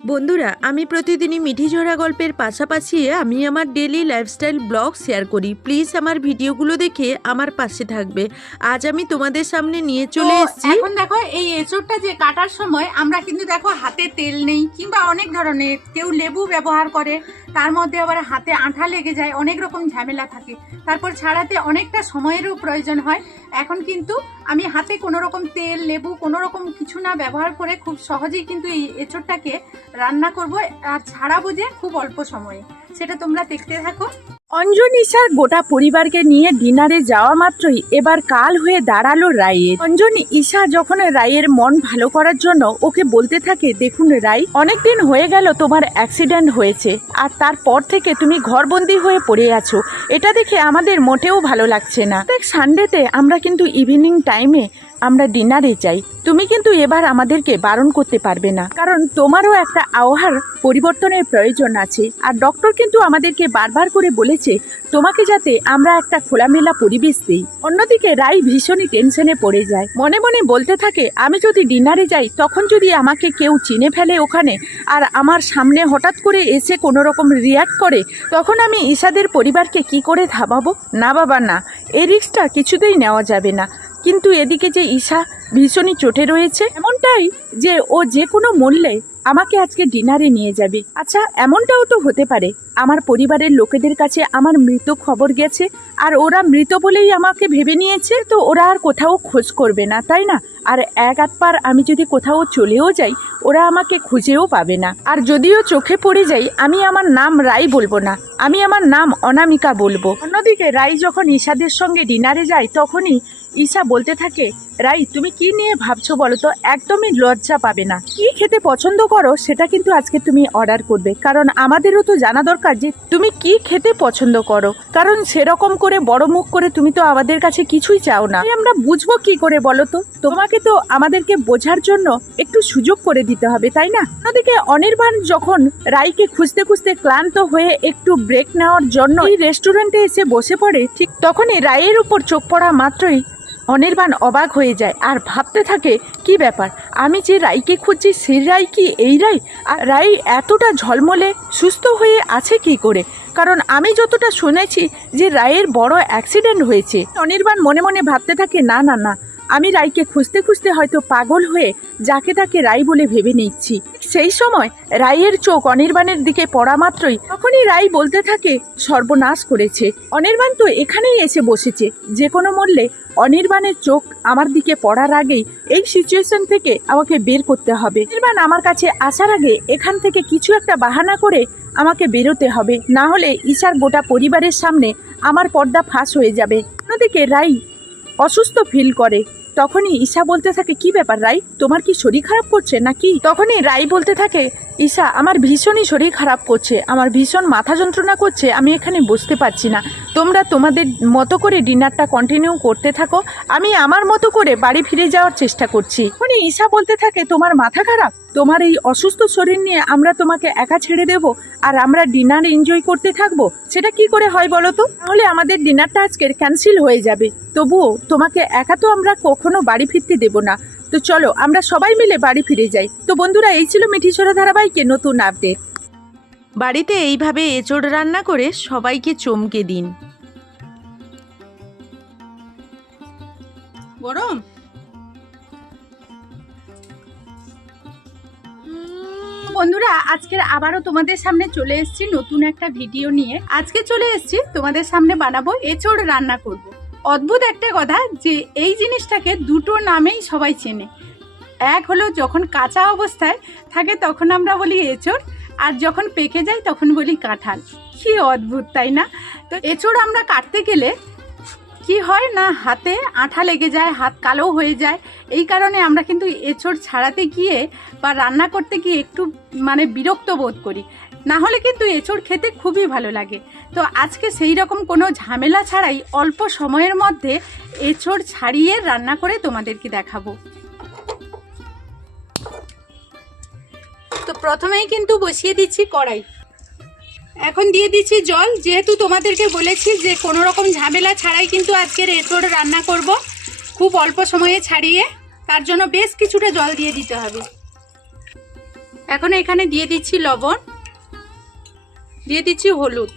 বন্ধুরা আমি প্রতিদিনই মিঠি ঝরা গল্পের পাশাপাশি আমি আমার ডেলি লাইফস্টাইল ব্লগ শেয়ার করি। প্লিজ আমার ভিডিওগুলো দেখে আমার পাশে থাকবে। আজ আমি তোমাদের সামনে নিয়ে চলে এসেছি। এখন দেখো এই এঁচড়টা যে কাটার সময় আমরা কিন্তু দেখো হাতে তেল নেই কিংবা অনেক ধরনের কেউ লেবু ব্যবহার করে তার মধ্যে আবার হাতে আঠা লেগে যায়, অনেক রকম ঝামেলা থাকে। তারপর ছাড়াতে অনেকটা সময়েরও প্রয়োজন হয়। এখন কিন্তু আমি হাতে কোনো রকম তেল, লেবু, কোনো রকম কিছু না ব্যবহার করে খুব সহজেই কিন্তু এই এঁচড়টাকে রান্না করব। আর ছাড়াবো যে খুব অল্প সময়ে। সেটা তোমরা দেখতে থাকো। অঞ্জনিশার গোটা পরিবারকে নিয়ে ডিনারে যাওয়া মাত্রই এবার কাল হয়ে দাঁড়াল রায়ের। অঞ্জনি ঈশা যখন রায়ের মন ভালো করার জন্য ওকে বলতে থাকে, দেখুন রাই অনেকদিন হয়ে গেল তোমার অ্যাক্সিডেন্ট হয়েছে, আর তারপর থেকে তুমি ঘরবন্দি হয়ে পড়ে আছো। এটা দেখে আমাদের মোটেও ভালো লাগছে না। দেখ সানডেতে আমরা কিন্তু ইভিনিং টাইমে আমরা ডিনারে যাই। তুমি কিন্তু এবার আমাদেরকে বারণ করতে পারবে না। কারণ তোমারও একটা আবহাওয়ার পরিবর্তনের প্রয়োজন আছে। আর ডক্টর কিন্তু আমাদেরকে বারবার করে বলেছে, তোমাকে যাতে আমরা একটা খোলামেলা পরিবেশ দিই। অন্যদিকে রাই ভীষণই টেনশনে পড়ে যায়। মনে মনে বলতে থাকে, আমি যদি ডিনারে যাই, তখন যদি আমাকে কেউ চিনে ফেলে ওখানে, আর আমার সামনে হঠাৎ করে এসে কোনো রকম রিয়াক্ট করে, তখন আমি ঈশাদের পরিবারকে কি করে থামাবো? না বাবা, না। এই রিস্কটা কিছুতেই নেওয়া যাবে না। কিন্তু এদিকে যে ঈশা ভীষণই চোটে রয়েছে, এমনটাই যে ও যে কোনো মূল্যে আমাকে আজকে ডিনারে নিয়ে যাবে। আচ্ছা এমনটাও তো হতে পারে। আমার পরিবারের লোকেদের কাছে আমার মৃত খবর গেছে, আর ওরা মৃত বলেই আমাকে ভেবে নিয়েছে, তো ওরা আর কোথাও খোঁজ করবে না, তাই না? আর এক আধ পার আমি যদি কোথাও চলেও যাই, ওরা আমাকে খুঁজেও পাবে না। আর যদিও চোখে পড়ে যাই, আমি আমার নাম রাই বলব না, আমি আমার নাম অনামিকা বলব। অন্যদিকে রাই যখন ঈশাদের সঙ্গে ডিনারে যায়, তখনই ঈশা বলতে থাকে, রাই, তুমি কি নিয়ে ভাবছ বলো তো? একদমই লজ্জা পাবে না। কি খেতে পছন্দ করো, সেটা কিন্তু আজকে তুমি অর্ডার করবে। কারণ আমাদেরও তো জানা দরকার যে তুমি কি খেতে পছন্দ করো? কারণ সেরকম করে বড় মুখ করে তুমি তো আমাদের কাছে কিছুই চাও না। আমরা বুঝব কি করে বলো তো? তোমাকে তো আমাদেরকে বোঝার জন্য একটু সুযোগ করে দিতে হবে, তাই না? অন্যদিকে অনির্বাণ যখন রাইকে খুঁজতে খুঁজতে ক্লান্ত হয়ে একটু ব্রেক নেওয়ার জন্য এই রেস্টুরেন্টে এসে বসে পড়ে, ঠিক তখনই রায়ের উপর চোখ পড়া মাত্রই অনির্বাণ অবাক হয়ে যায় আর ভাবতে থাকে, কি ব্যাপার? আমি যে রাইকে খুঁজছি সেই রাই কি এই রাই আর রাই এতটা ঝলমলে, সুস্থ হয়ে আছে কি করে? কারণ আমি যতটা শুনেছি যে রায়ের বড় অ্যাক্সিডেন্ট হয়েছে। অনির্বাণ মনে মনে ভাবতে থাকে, না না না আমি রাইকে খুঁজতে খুঁজতে হয়তো পাগল হয়ে যাকে তাকে রাই বলে ভেবে নিচ্ছি। সেই সময় রাইয়ের চোখ অনির্বাণের দিকে পড়া মাত্রই তখনই রাই বলতে থাকে, সর্বনাশ করেছে। অনির্বাণ তো এখানেই এসে বসেছে। যে কোনো মূল্যে অনির্বাণের চোখ আমার দিকে পড়ার আগেই এই সিচুয়েশন থেকে আমাকে বের করতে হবে। অনির্বাণ আমার কাছে আসার আগে এখান থেকে কিছু একটা বাহানা করে আমাকে বেরোতে হবে। না হলে ঈশার গোটা পরিবারের সামনে আমার পর্দা ফাঁস হয়ে যাবে। অন্যদিকে রাই অসুস্থ ফিল করে। তখনই ঈশা বলতে থাকে, কি ব্যাপার রাই? তোমার কি শরীর খারাপ করছে নাকি? তখনই রাই বলতে থাকে, ঈশা, আমার ভীষণই শরীর খারাপ করছে, আমার ভীষণ মাথা যন্ত্রণা করছে, আমি এখানে বসতে পারছি না। তোমরা তোমাদের মতো করে ডিনারটা কন্টিনিউ করতে থাকো। আমি আমার মতো করে বাড়ি ফিরে যাওয়ার চেষ্টা করছি। তখনই ঈশা বলতে থাকে, তোমার মাথা খারাপ? তোমার এই অসুস্থ শরীর নিয়ে আমরা তোমাকে একা ছেড়ে দেব আর আমরা ডিনার এনজয় করতে থাকব? সেটা কি করে হয় বলো তো? তাহলে আমাদের ডিনারটা আজকের ক্যান্সেল হয়ে যাবে। তবুও তোমাকে একা তো আমরা কখনো বাড়ি ফিরতে দেব না। তো চলো, আমরা সবাই মিলে বাড়ি ফিরে যাই। তো বন্ধুরা, এই ছিল মিঠি ছোড়া ধারাবাহিকে নতুন আপডেট বাড়িতে এইভাবে এঁচড় রান্না করে সবাইকে চমকে দিন। গরম? বন্ধুরা, আজকের আবারও তোমাদের সামনে চলে এসেছি নতুন একটা ভিডিও নিয়ে। আজকে চলে এসেছি তোমাদের সামনে বানাবো এঁচড় রান্না করব। অদ্ভুত একটা কথা যে এই জিনিসটাকে দুটো নামেই সবাই চেনে। এক হলো যখন কাঁচা অবস্থায় থাকে তখন আমরা বলি এঁচড়, আর যখন পেকে যায় তখন বলি কাঁঠাল। কি অদ্ভুত, তাই না? তো এঁচড় আমরা কাটতে গেলে কি হয় না, হাতে আঠা লেগে যায়, হাত কালো হয়ে যায়। এই কারণে আমরা কিন্তু এঁচড় ছাড়াতে গিয়ে বা রান্না করতে গিয়ে একটু মানে বিরক্ত বোধ করি। না হলে কিন্তু এঁচড় খেতে খুবই ভালো লাগে। তো আজকে সেই রকম কোনো ঝামেলা ছাড়াই অল্প সময়ের মধ্যে এঁচড় ছাড়িয়ে রান্না করে তোমাদেরকে দেখাবো। তো প্রথমেই কিন্তু বসিয়ে দিচ্ছি কড়াই। এখন দিয়ে দিচ্ছি জল। যেহেতু তোমাদেরকে বলেছি যে কোনো রকম ঝামেলা ছাড়াই কিন্তু আজকের এঁচড় রান্না করব, খুব অল্প সময়ে ছাড়িয়ে। তার জন্য বেশ কিছুটা জল দিয়ে দিতে হবে। এখন এখানে দিয়ে দিচ্ছি লবণ, দিয়ে দিচ্ছি হলুদ।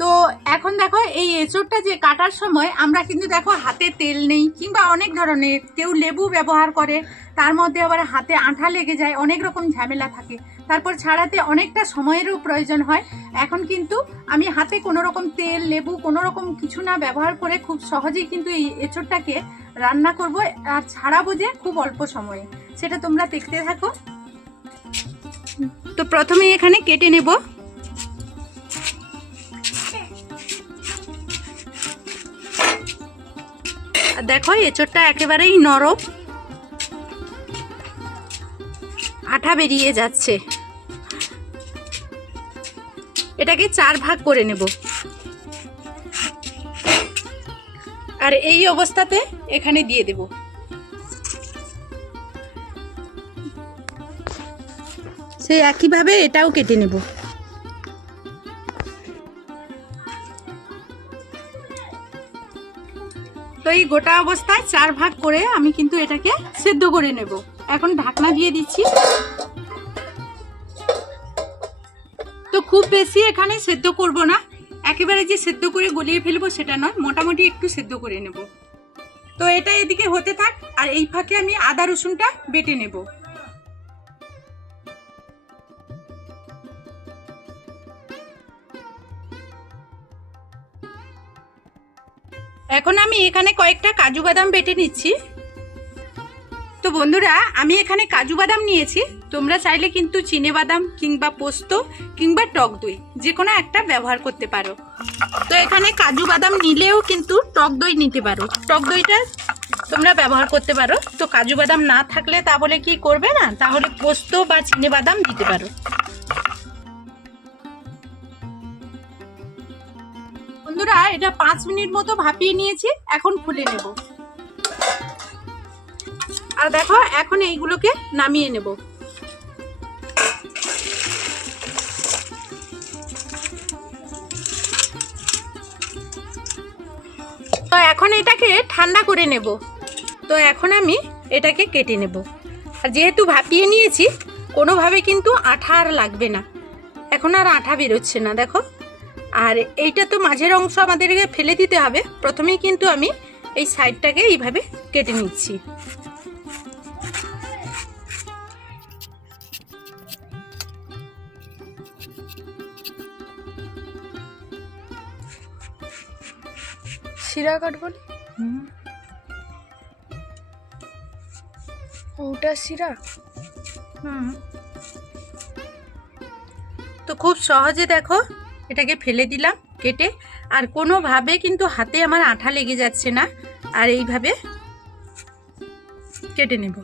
তো এখন দেখো, এই এঁচড়টা যে কাটার সময় আমরা কিন্তু দেখো হাতে তেল নেই কিংবা অনেক ধরনের, কেউ লেবু ব্যবহার করে তার মধ্যে আবার হাতে আঠা লেগে যায়, অনেক রকম ঝামেলা থাকে। তারপর ছাড়াতে অনেকটা সময়েরও প্রয়োজন হয়। এখন কিন্তু আমি হাতে কোনো রকম তেল, লেবু, কোনো রকম কিছু না ব্যবহার করে খুব সহজেই কিন্তু এই এঁচড়টাকে রান্না করব। আর ছাড়াবো যে খুব অল্প সময়ে। সেটা তোমরা দেখতে থাকো। তো প্রথমে এখানে কেটে নেব। দেখো, এঁচড়টা একেবারেই নরম। আঠা বেরিয়ে যাচ্ছে। এটাকে চার ভাগ করে নেব। আর এই অবস্থাতে এখানে দিয়ে দেব। সেই একইভাবে এটাও কেটে নেব। তো এই গোটা অবস্থায় চার ভাগ করে আমি কিন্তু এটাকে সেদ্ধ করে নেব। এখন ঢাকনা দিয়ে দিচ্ছি। তো খুব বেশি এখানে সেদ্ধ করব না। একেবারে যে সেদ্ধ করে গলিয়ে ফেলব সেটা নয়, মোটামুটি একটু সেদ্ধ করে নেব। তো এটা এদিকে হতে থাক, আর এই ফাঁকে আমি আদা রসুনটা বেটে নেব। এখন আমি এখানে কয়েকটা কাজু বাদাম বেটে নিচ্ছি। তো বন্ধুরা, আমি এখানে কাজু বাদাম নিয়েছি। তোমরা চাইলে কিন্তু চিনে বাদাম কিংবা পোস্ত কিংবা টক দই যে কোনো একটা ব্যবহার করতে পারো। তো এখানে কাজু বাদাম নিলেও কিন্তু টক দই নিতে পারো। টক দইটা তোমরা ব্যবহার করতে পারো। তো কাজু বাদাম না থাকলে তা বলে কি করবে না? তাহলে পোস্ত বা চিনে বাদাম দিতে পারো। বন্ধুরা, এটা পাঁচ মিনিট মতো ভাপিয়ে নিয়েছি। এখন খুলে নেব। আর দেখো, এখন এইগুলোকে নামিয়ে নেব। তো এখন এটাকে ঠান্ডা করে নেব। তো এখন আমি এটাকে কেটে নেব। আর যেহেতু ভাপিয়ে নিয়েছি, কোনোভাবে কিন্তু আঠা আর লাগবে না। এখন আর আঠা বেরোচ্ছে না, দেখো। আর এইটা তো মাঝের অংশ আমাদেরকে ফেলে দিতে হবে। প্রথমেই কিন্তু আমি এই সাইডটাকে এইভাবে কেটে নিচ্ছি। শিরা কাটবো নি? ওটা শিরা হুম। তো খুব সহজে দেখো এটাকে ফেলে দিলাম কেটে আর কোনোভাবে কিন্তু হাতে আমার আঠা লেগে যাচ্ছে না আর এইভাবে কেটে নেব।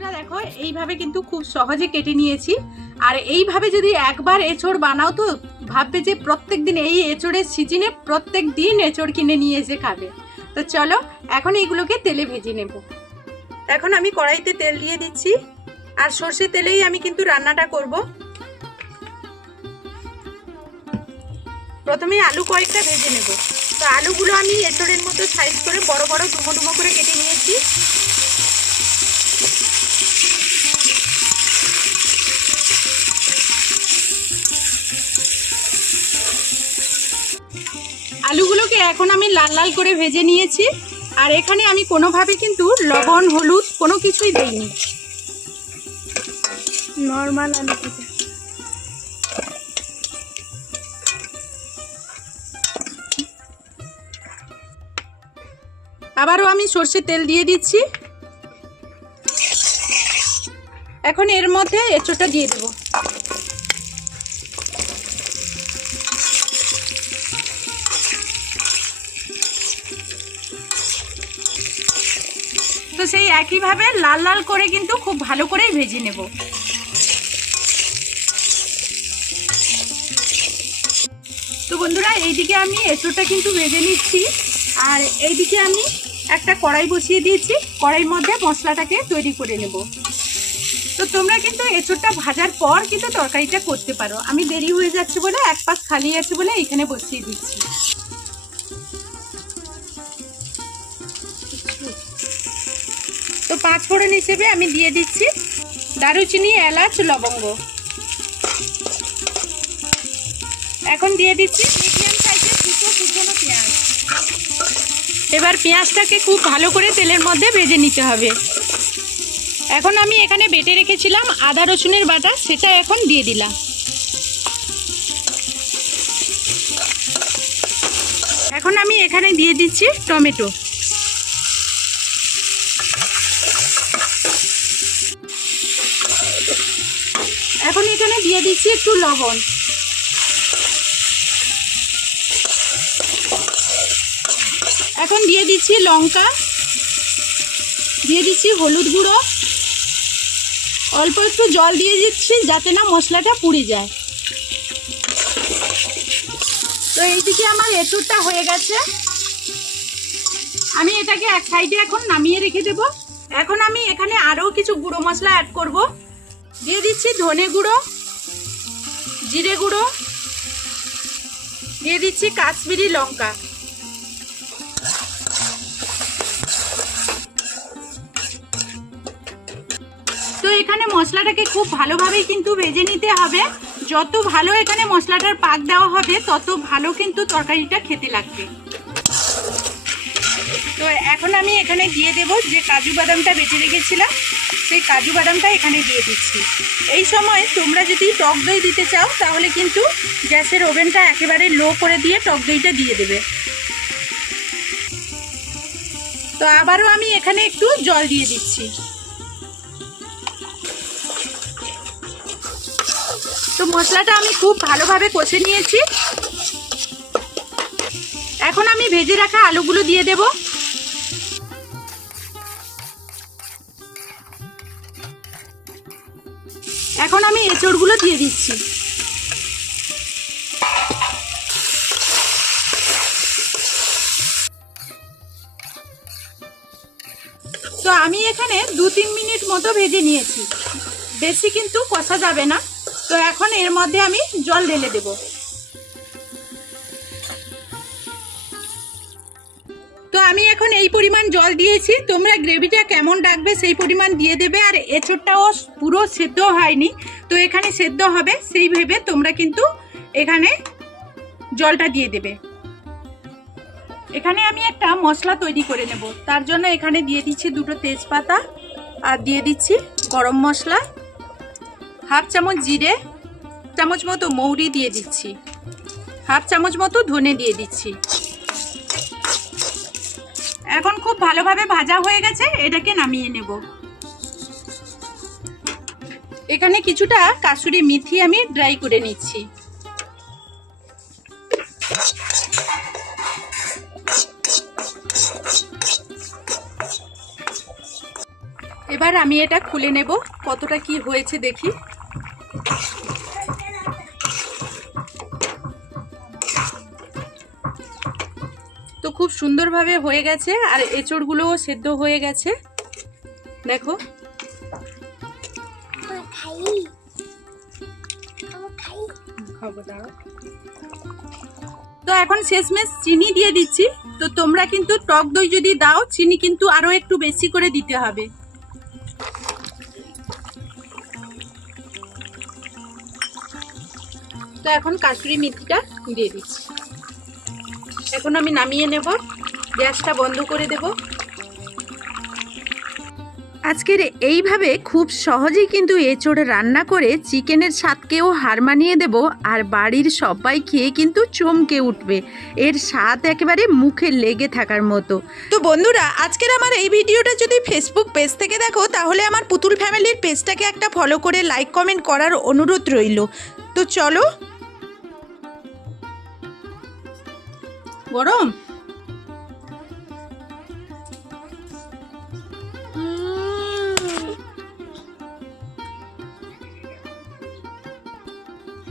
বন্ধুরা, দেখো, এইভাবে কিন্তু খুব সহজে কেটে নিয়েছি। আর এইভাবে যদি একবার এঁচড় বানাও তো ভাববে যে প্রত্যেক দিন এই এঁচড়ের সিজনে প্রত্যেক দিন এঁচড় কিনে নিয়ে এসে খাবে। তো চলো, এখন এইগুলোকে তেলে ভেজে নেব। এখন আমি কড়াইতে তেল দিয়ে দিচ্ছি, আর সর্ষে তেলেই আমি কিন্তু রান্নাটা করব। প্রথমে আলু কয়েকটা ভেজে নেব। তো আলুগুলো আমি এঁচড়ের মতো সাইজ করে বড় বড় ডুমো ডুমো করে কেটে নিয়েছি। আলুগুলোকে এখন আমি লাল লাল করে ভেজে নিয়েছি। আর এখানে আমি কোনোভাবে কিন্তু লবণ হলুদ কোনো কিছুই দিইনি। নর্মাল আলু আবারও আমি সর্ষের তেল দিয়ে দিচ্ছি। এখন এর মধ্যে এঁচোটা দিয়ে দেবো। তো সেই একইভাবে লাল লাল করে কিন্তু খুব ভালো করেই ভেজে নেব। তো বন্ধুরা, এইদিকে আমি এঁচোড়টা কিন্তু ভেজে নিচ্ছি। আর এইদিকে আমি একটা কড়াই বসিয়ে দিয়েছি। কড়াইয়ের মধ্যে মশলাটাকে তৈরি করে নেব। তো তোমরা কিন্তু এঁচোড়টা ভাজার পর কিন্তু তরকারিটা করতে পারো। আমি দেরি হয়ে যাচ্ছে বলে এক পাশ খালি আছে বলে এখানে বসিয়ে দিচ্ছি। তো পাঁচ ফোড়ন হিসেবে আমি দিয়ে দিচ্ছি দারুচিনি, এলাচ, লবঙ্গ। এখন দিয়ে দিচ্ছি মিডিয়াম সাইজের দুটো কুচনো পেঁয়াজ। এবার পেঁয়াজটাকে খুব ভালো করে তেলের মধ্যে ভেজে নিতে হবে। এখন আমি এখানে বেটে রেখেছিলাম আদা, রসুনের বাটা, সেটা এখন দিয়ে দিলাম। এখন আমি এখানে দিয়ে দিচ্ছি টমেটো। দিয়ে দিচ্ছি একটু লবণ। এখন দিয়ে দিচ্ছি লঙ্কা, দিয়ে দিচ্ছি হলুদ গুঁড়ো। অল্প একটু জল দিয়ে দিচ্ছি যাতে না মশলাটা পুড়ে যায়। তো এইদিকে আমার এঁচুরটা হয়ে গেছে। আমি এটাকে এক সাইডে এখন নামিয়ে রেখে দেব। এখন আমি এখানে আরও কিছু গুঁড়ো মশলা অ্যাড করব। দিয়ে দিচ্ছি ধনে গুঁড়ো। জিরে গুঁড়ো, দিয়ে দিচ্ছি কাশ্মীরি লঙ্কা। তো এখানে মশলাটাকে খুব ভালোভাবেই কিন্তু ভেজে নিতে হবে। যত ভালো এখানে মশলাটার পাক দেওয়া হবে, তত ভালো কিন্তু তরকারিটা খেতে লাগবে। তো এখন আমি এখানে দিয়ে দেব যে কাজু বাদামটা বেটে রেখেছিলাম, সেই কাজু বাদামটা এখানে দিয়ে দিচ্ছি। এই সময় তোমরা যদি টক দই দিতে চাও, তাহলে কিন্তু গ্যাসের ওভেনটা একেবারে লো করে দিয়ে টক দইটা দিয়ে দেবে। তো আবারও আমি এখানে একটু জল দিয়ে দিচ্ছি। তো মশলাটা আমি খুব ভালোভাবে কষে নিয়েছি। এখন আমি ভেজে রাখা আলুগুলো দিয়ে দেব। এঁচড়গুলো দিয়ে দিচ্ছি। তো আমি এখানে দু তিন মিনিট মতো ভেজে নিয়েছি। বেশি কিন্তু কষা যাবে না। তো এখন এর মধ্যে আমি জল ঢেলে দেব। তো আমি এখন এই পরিমাণ জল দিয়েছি। তোমরা গ্রেভিটা কেমন ডাকবে সেই পরিমাণ দিয়ে দেবে। আর এঁচড়টাও পুরো সেদ্ধ হয়নি। তো এখানে সেদ্ধ হবে, সেই ভেবে তোমরা কিন্তু এখানে জলটা দিয়ে দেবে। এখানে আমি একটা মশলা তৈরি করে নেব। তার জন্য এখানে দিয়ে দিচ্ছি দুটো তেজপাতা আর দিয়ে দিচ্ছি গরম মশলা। হাফ চামচ জিরে, চামচ মতো মৌরি দিয়ে দিচ্ছি। হাফ চামচ মতো ধনে দিয়ে দিচ্ছি। এখন খুব ভালোভাবে ভাজা হয়ে গেছে, এটাকে নামিয়ে নেব। এখানে কিছুটা কাসুরি মেথি আমি ড্রাই করে নিচ্ছি। এবার আমি এটা খুলে নেব, কতটা কি হয়েছে দেখি। তো খুব সুন্দরভাবে হয়ে গেছে, আর এঁচড়গুলোও সেদ্ধ হয়ে গেছে। দেখো শেষমেশ চিনি দিয়ে দিচ্ছি। তো তোমরা কিন্তু টক দই যদি দাও, চিনি কিন্তু আরও একটু বেশি করে দিতে হবে। তো এখন কাশ্মীরি মেথিটা দিয়ে দিচ্ছি। এখন আমি নামিয়ে নেব। গ্যাসটা বন্ধ করে দেব। আজকের এইভাবে খুব সহজেই কিন্তু এঁচড় রান্না করে চিকেনের স্বাদকেও হার মানিয়ে দেব আর বাড়ির সবাই খেয়ে কিন্তু চমকে উঠবে। এর স্বাদ একেবারে মুখে লেগে থাকার মতো। তো বন্ধুরা, আজকের আমার এই ভিডিওটা যদি ফেসবুক পেজ থেকে দেখো, তাহলে আমার পুতুল ফ্যামিলির পেজটাকে একটা ফলো করে লাইক কমেন্ট করার অনুরোধ রইল। তো চলো। গরম?